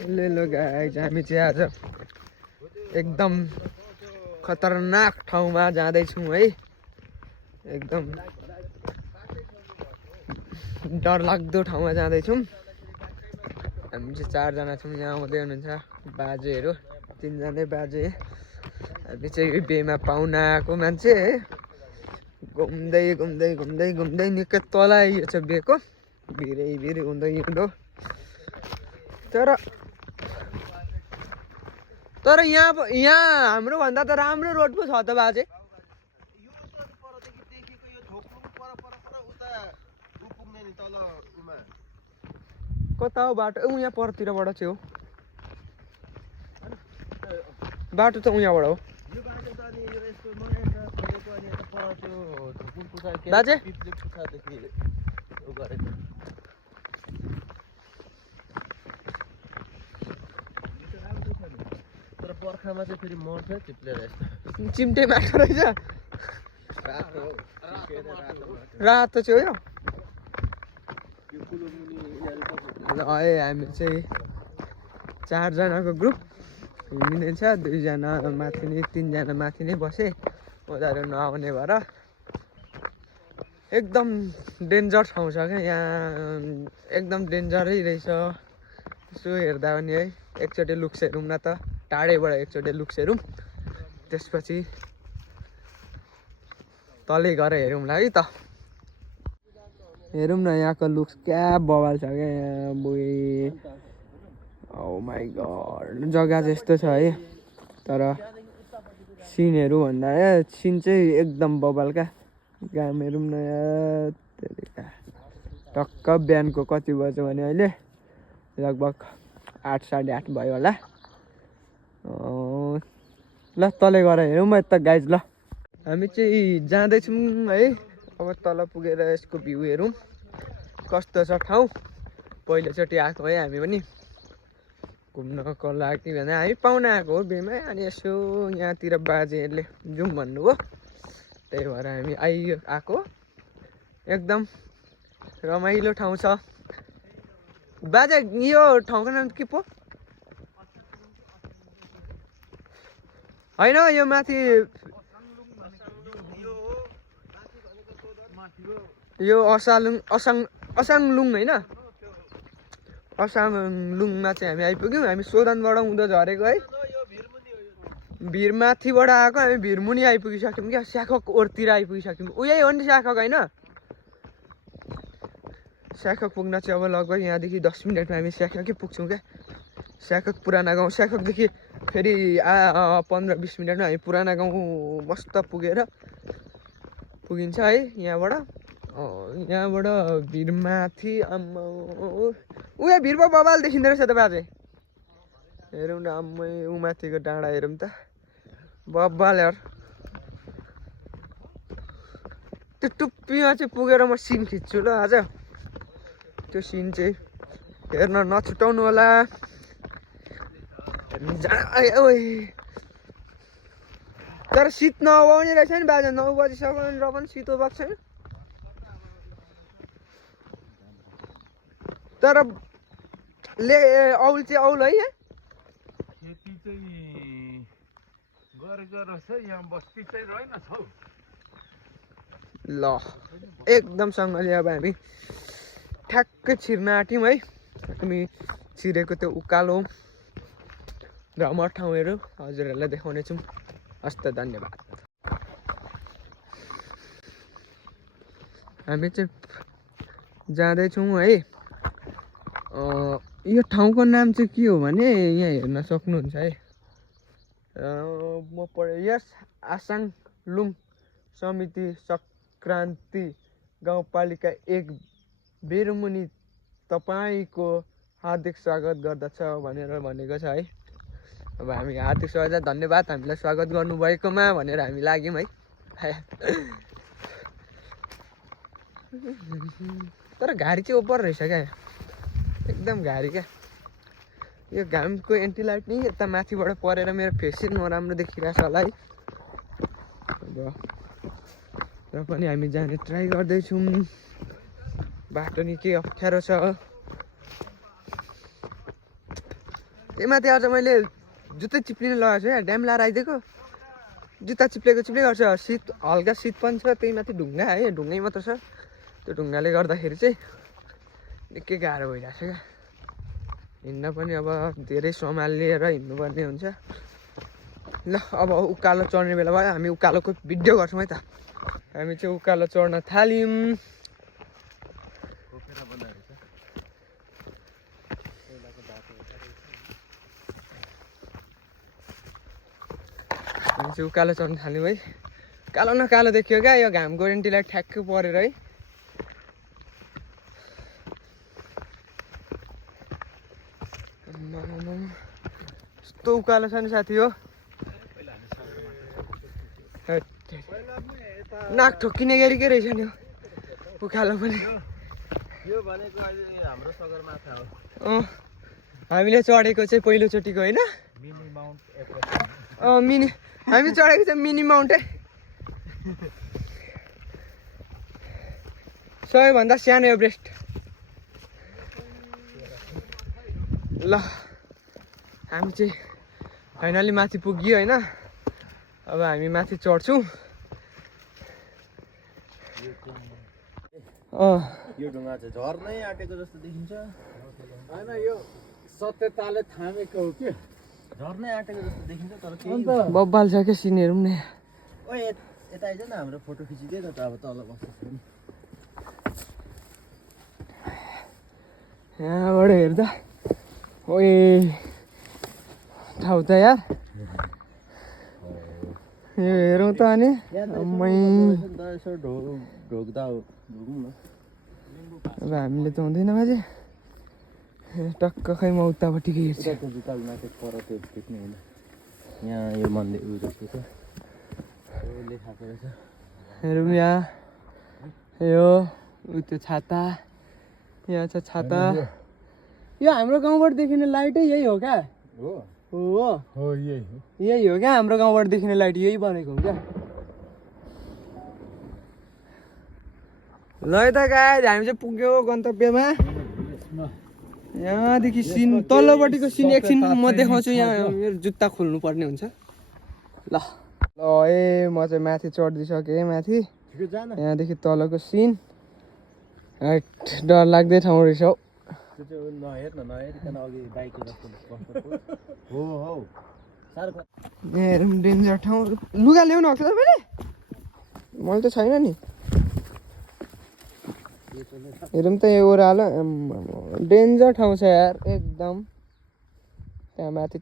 लो guys हामी चाहिँ आज एकदम खतरनाक ठाउँमा जाँदैछौँ है। एकदम डरलाग्दो ठाउँमा जाँदैछौँ। हामी चाहिँ 4 जना छौँ। यहाँ आउँदै हुनुहुन्छ बाजेहरू, 3 जनै बाजे। हामी चाहिँ बेमा पाहुना आएको मान्छे है। घुम्दै घुम्दै घुम्दै घुम्दै निकै तल आइएछ बेको। भिरै हुँदै हिँड्दो। तर यहाँ हाम्रो भन्दा त राम्रो रोड पो छ त बाजे। कता हो बाटो? यहाँ परतिरबाट चाहिँ हो बाटो त उहाँबाट हो बाजे। तर बर्खामा चाहिँ फेरि मर्छ चिप्लेर यस्तो। चिम्टे माटो रहेछ। रातो चाहिँ हो यो। हामी चाहिँ 4 जनाको ग्रुप हिँडिँदैछ। 2 जना माथि नै 3 जना माथि नै बसे। उनीहरू नआउने भएर एकदम डेन्जर ठाउँ छ क्या यहाँ। एकदम डेन्जरै रहेछ। यसो हेर्दा पनि है एकचोटि लुक्स हेरौँ न त। टाढैबाट एकचोटि लुक्स हेरौँ, त्यसपछि तलै गएर हेरौँला है त। हेरौँ न यहाँको लुक्स क्या बवाल छ क्या यहाँ बुई। ओ माई गड जग्गा चाहिँ यस्तो छ है। तर सिनहरू भन्दा सिन चाहिँ एकदम बवाल क्या। घाम हेरौँ न यहाँ। टक्क बिहानको कति बज्यो भने अहिले लगभग 8 साढे 8 भयो होला। ल तलै गएर हेरौँ है त गाइज। ल हामी चाहिँ जाँदैछौँ है। अब तल पुगेर यसको भ्यू हेरौँ कस्तो छ ठाउँ। पहिलोचोटि आएको है हामी पनि घुम्नको लागि। भने हामी पाहुना आएको हो बेमा। अनि यसो यहाँतिर बाजेहरूले जाउँ भन्नुभयो, त्यही भएर हामी आएको। एकदम रमाइलो ठाउँ छ। बाजे यो ठाउँको नाम के पो? होइन यो माथि यो असाङलुङ होइन। असाङलुङमा चाहिँ हामी आइपुग्यौँ। हामी सोदनबाट उँधो झरेको है। भिरमाथिबाट आएको हामी भिरमुनि आइपुगिसक्यौँ क्या। स्याखक ओरतिर आइपुगिसक्यौँ। उही हो नि स्याखक होइन? स्याखक पुग्न चाहिँ अब लगभग यहाँदेखि 10 मिनटमा हामी स्याखकै पुग्छौँ क्या। स्याखक पुराना गाउँ। स्याखकदेखि फेरि 15-20 मिनटमा हामी पुराना गाउँ मस्त पुगिन्छ है यहाँबाट। यहाँबाट भिरमाथि उयो भिरमा बबाल देखिँदो रहेछ त बाजे। हेरौँ न आम्मै उमाथिको डाँडा हेरौँ त बबाल यार। त्यो टुप्पीमा चाहिँ पुगेर म सिन खिच्छु ल आज। त्यो सिन चाहिँ हेर्न नछुटाउनु होला। तर शीत नआउने रहेछ नि बाजे। 9 बजिसक्यो र पनि शीतो भएको छैन। तर औल चाहिँ औल है। खेती चाहिँ गरेको रहेछ यहाँ, बस्ती चाहिँ रहेन छौ। ल एकदमसँगले अब हामी ठ्याक्कै छिर्न आँट्यौँ है। हामी छिरेको त्यो उकालो रमर ठाउँहरू हजुरहरूलाई देखाउने छौँ। हस्त धन्यवाद। हामी चाहिँ जाँदैछौँ है। यो ठाउँको नाम चाहिँ के हो भने यहाँ हेर्न सक्नुहुन्छ है। म यस आसाङलुङ समिति सङ्क्रान्ति गाउँपालिका 1 भिरमुनि तपाईँको हार्दिक स्वागत गर्दछ भनेर भनेको छ है। अब हामी हार्दिक स्वागत, धन्यवाद हामीलाई स्वागत गर्नुभएकोमा भनेर हामी लाग्यौँ है। तर घारी चाहिँ ओभर रहेछ क्या। एकदम घारी क्या। यो घामको एन्टी लाइट नै यता माथिबाट परेर मेरो फेस नराम्रो देखिरहेछ होला है। अब र पनि हामी जाने ट्राई गर्दैछौँ। बाटो निकै अप्ठ्यारो छ। त्यही माथि आज मैले जुत्तै चिप्लिने लगाएको छु यहाँ ड्याम लाएर आइदिएको जुत्ता चिप्लेको गर्छ शीत हल्का शीत पनि छ त्यही माथि ढुङ्गा है ढुङ्गै मात्र छ त्यो ढुङ्गाले गर्दाखेरि चाहिँ निकै गाह्रो भइरहेको छ क्या हिँड्न पनि अब धेरै सम्हालेर हिँड्नुपर्ने हुन्छ ल अब उकालो चढ्ने बेला भयो हामी उकालोको भिडियो गर्छौँ है त हामी चाहिँ उकालो चढ्न थाल्यौँ हामी चाहिँ उकालो चढ्न थाल्यौँ है कालो न कालो देखियो क्या यो घामको रेन्टीलाई ठ्याक्कै परेर है यस्तो उकालो छ नि साथी हो नाक ठोक्किने गरी के रहेछ नि उकालो पनि यो भनेको अहिले हाम्रो सगरमाथा हो हामीले चढेको चाहिँ पहिलोचोटिको होइन मिनी माउन्ट एभरेस्ट मिनी हामी चढेको चाहिँ मिनी माउन्टै सबैभन्दा सानो एभरेस्ट ल हामी चाहिँ फाइनली माथि पुग्यो होइन अब हामी माथि चढ्छौँ यो ढुङ्गा चाहिँ झर्नै आँटेको जस्तो देखिन्छ होइन यो सत्यताले थामेको हो कि झर्नै आँटेको जस्तो देखिन्छ तर केही बब्बाल छ क्या सिनहरू पनि ओ यता आइज न हाम्रो फोटो खिचिदियो न त अब तल बस्छ यहाँबाट हेर्दा ओए ठाउँ त यार यो हेरौँ त अनि यसो ढोक्दा ढोगौँ न अब हामीले त हुँदैन बाजे टक्क खै म उतापट्टि हेर्छु जुत्ताको माथि पर त्यो देख्ने होइन यहाँ यो मन्दिर उयो जस्तो छ लेखाएको रहेछ हेरौँ यहाँ यो उ त्यो छाता यहाँ छ छाता यो हाम्रो गाउँबाट देखिने लाइटै यही हो क्या हो हो यही यही हो क्या हाम्रो गाउँबाट देखिने लाइट यही बनेको हो क्या ल है त गाइज हामी चाहिँ पुग्यो गन्तव्यमा यहाँदेखि सिन तल्लोपट्टिको सिन एकछिन म देखाउँछु यहाँ मेरो जुत्ता खोल्नु पर्ने हुन्छ ल ल ए म चाहिँ माथि चढिसकेँ माथि यहाँदेखि तलको सिन डर लाग्दै ठाउँ रहेछ हौ हेरौँ डेन्जर ठाउँ लुगा ल्याउनु भएको छ मैले मैले त छैन नि हेरौँ त यो ओह्रालो डेन्जर ठाउँ छ यार एकदम त्यहाँ माथि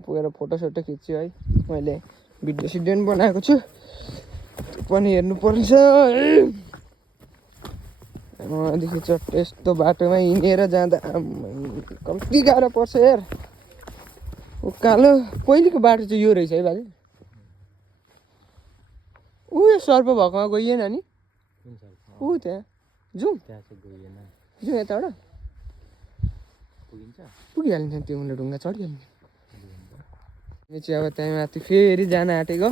पुगेर फोटोसोटो खिच्छु है मैले भिडियो सिडियो पनि बनाएको छु त्यो पनि हेर्नुपर्छ देखि चट्ट यस्तो बाटोमा हिँडेर जाँदा कम्ती गाह्रो पर्छ यार उकालो पहिलेको बाटो चाहिँ यो रहेछ है बाजे ऊ यो सर्प भएकोमा गइएन नि ऊ त्यहाँ जाउँ जाउँ यताबाट पुगिहालिन्छ त्यो उसले ढुङ्गा चढिहाल्ने यो चाहिँ अब त्यहाँ माथि फेरि जान आँटेको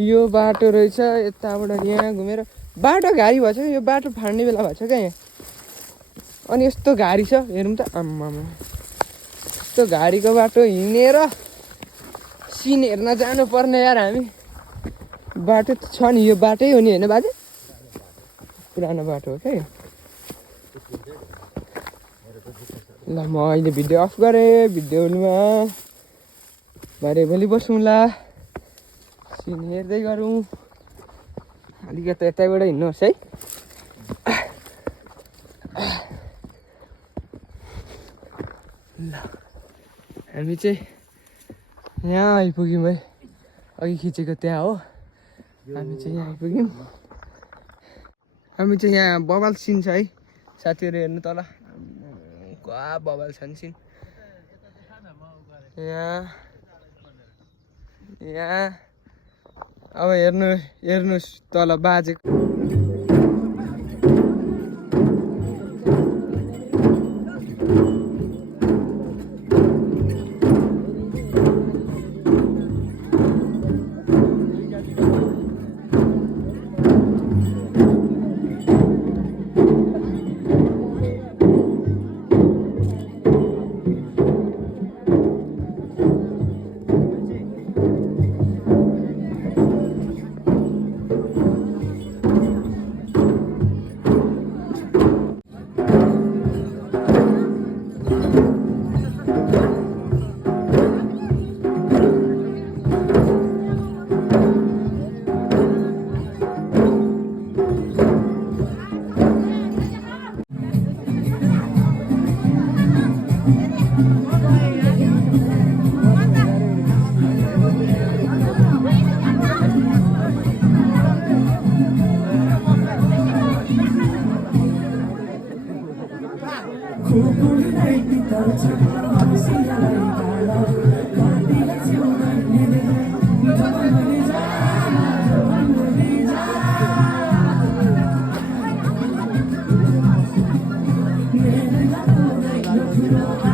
यो बाटो रहेछ यताबाट यहाँ घुमेर बाटो घारी भएछ यो बाटो फाड्ने बेला भएछ क्या यहाँ अनि यस्तो घारी छ हेरौँ त आम्मामा यस्तो घारीको बाटो हिँडेर सिन हेर्न जानुपर्ने यार हामी बाटो त छ नि यो बाटै हो नि होइन बाजे पुरानो बाटो हो क्या यो ल म अहिले भिडियो अफ गरेँ भिडियोमा भरे भोलि बसौँला सिन हेर्दै गरौँ अलिकति यतैबाट हिँड्नुहोस् है ल हामी चाहिँ यहाँ आइपुग्यौँ है अघि खिचेको त्यहाँ हो हामी चाहिँ यहाँ आइपुग्यौँ हामी चाहिँ यहाँ बबाल सिन छ है साथीहरू हेर्नु तल बबाल छ नि सिन यहाँ अब हेर्नुहोस् तल बाजेको Never